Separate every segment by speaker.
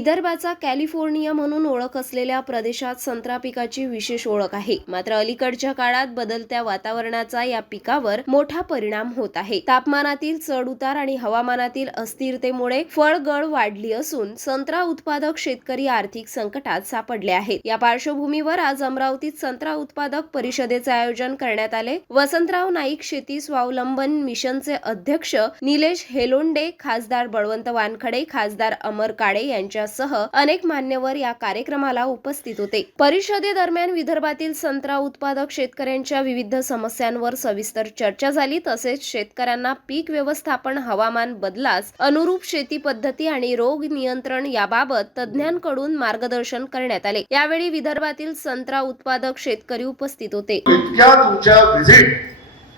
Speaker 1: विदर्भाचा कॅलिफोर्निया म्हणून ओळख असलेल्या प्रदेशात संत्रा पिकाची विशेष ओळख आहे. मात्र अलीकडच्या काळात बदलत्या वातावरणाचा या पिकावर मोठा परिणाम होत आहे. तापमानातील चढउतार आणि हवामानातील अस्थिरतेमुळे फळगळ वाढली असून संत्रा उत्पादक शेतकरी आर्थिक संकटात सापडले आहेत. या पार्श्वभूमीवर आज अमरावतीत संत्रा उत्पादक परिषदेचे आयोजन करण्यात आले. वसंतराव नाईक शेती स्वावलंबन मिशनचे अध्यक्ष निलेश हेलोंडे खासदार बळवंत वानखडे खासदार अमर काळे यांच्यासह अनेक मान्यवर या कार्यक्रमाला उपस्थित होते. परिषदेदरम्यान विदर्भातील संत्रा उत्पादक शेतकऱ्यांच्या विविध समस्यांवर सविस्तर चर्चा झाली. तसेच शेतकऱ्यांना पीक व्यवस्थापन हवामान बदलास अनुरूप शेती पद्धती आणि रोग नियंत्रण याबाबत तज्ज्ञांकडून मार्गदर्शन करण्यात आले. यावेळी विदर्भातील संत्रा उत्पादक शेतकरी उपस्थित होते.
Speaker 2: इतक्या तुमच्या व्हिजिट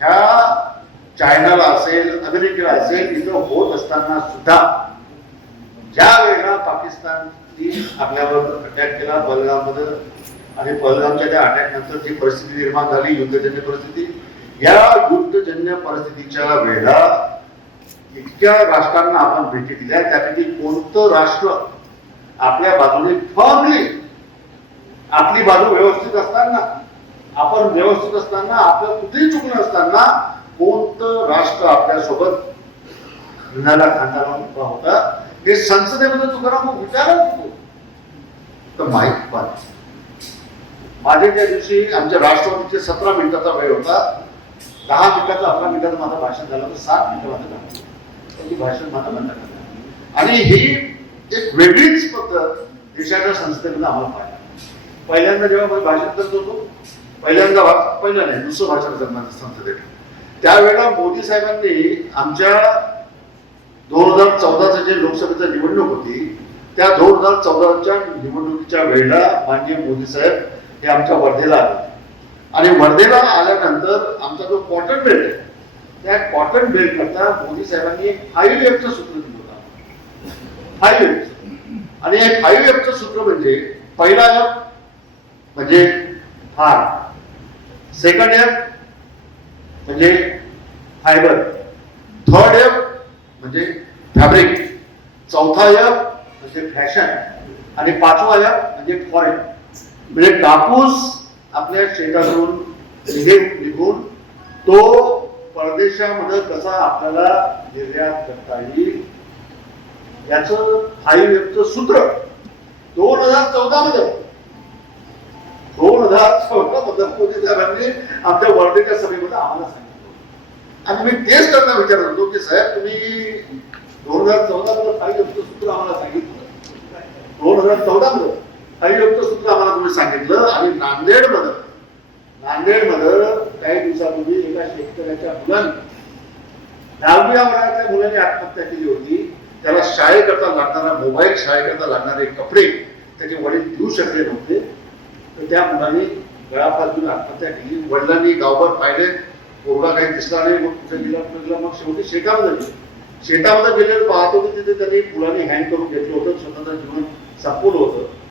Speaker 2: ह्या चायनाला असेल अमेरिकेला असेल इथं होत असताना सुद्धा ज्या पाकिस्ताननी आपल्याबरोबर अटॅक केला. बलगाममध्ये आणि पहलगामच्या त्या अटॅक नंतर जी परिस्थिती निर्माण झाली युद्धजन्य परिस्थिती या युद्धजन्य परिस्थितीच्या वेळेला इतक्या राष्ट्रांना आपण भेटी दिल्या त्यापैकी कोणतं राष्ट्र आपल्या बाजूने फर्मली आपली बाजू व्यवस्थित असताना आपण व्यवस्थित असताना आपलं कुठेही चुकलं असताना कोणतं राष्ट्र आपल्यासोबत खांदा लावून उभा होता? हे संसदेमध्ये तुकाराम मग विचारत होतो. तर माहीत पाहिजे माझे त्या दिवशी आमच्या राष्ट्रवादीचे सतरा मिनिटाचा वेळ होता. दहा मिनिटाचा अकरा मिनिटाचं माझं भाषण झालं तर सात मिनिटं माझं झालं ती भाषण माझं बंद करणार आणि ही एक वेगळीच पद्धत देशाच्या संसदेमध्ये आम्हाला पाहिजे पहिल्यांदा जेव्हा मी भाषण करत होतो पहिल्यांदा पहिलं नाही दुसरं भाषण करणार संसदेत. त्यावेळेला मोदी साहेबांनी आमच्या दोन हजार चौदाचं जे लोकसभेचं निवडणूक होती त्या दोन हजार चौदाच्या निवडणुकीच्या वेळेला माननीय मोदी साहेब हे आमच्या वर्धेला आले. आणि वर्धेला आल्यानंतर आमचा जो कॉटन बेल्ट आहे त्या कॉटन बेल्ट करता मोदी साहेबांनी एक फाईव्ह एफचं सूत्र दिलं होतं. फाईव्ह एफ आणि हे फाईव्ह एफचं सूत्र म्हणजे पहिला एफ म्हणजे हार. सेकंड एफ म्हणजे फायबर थर्ड एफ म्हणजे फॅब्रिक चौथा य म्हणजे फॅशन आणि पाचवा य म्हणजे फॉरेन म्हणजे कापूस आपल्या शेतातून निघे निघून तो परदेशामध्ये कसा आपल्याला निर्यात करता येईल याच फाईव्ह सूत्र दोन हजार चौदा मध्ये दोन हजार चौदा मध्ये मोदी साहेबांनी आमच्या वर्धेच्या सभेमध्ये आम्हाला सांगितलं. आणि मी तेच त्यांना विचारत होतो की साहेब तुम्ही दोन हजार चौदा मध्ये फाईव्ह सूत्र आम्हाला सांगितलं. दोन हजार चौदा मध्ये फाईव्ह सूत्र आम्हाला तुम्ही सांगितलं? आणि नांदेडमध्ये नांदेडमध्ये काही दिवसापूर्वी एका शेतकऱ्याच्या मुलांनी दहाव्या वयाच्या मुलाने आत्महत्या केली होती. त्याला शाळेकरता लागणारा मोबाईल शाळेकरता लागणारे कपडे त्याचे वडील देऊ शकले नव्हते. तर त्या मुलाने गळापासून आत्महत्या केली. वडिलांनी गावभर पाहिले. पोरगा काही दिसला नाही मग तिथे गेला गेला मग शेवटी शेतामध्ये गेले. शेतामध्ये गेले पाहतो की तिथे त्यांनी मुलांनी हँग करून घेतलं होतं स्वतःचं जीवन संपवलं होतं.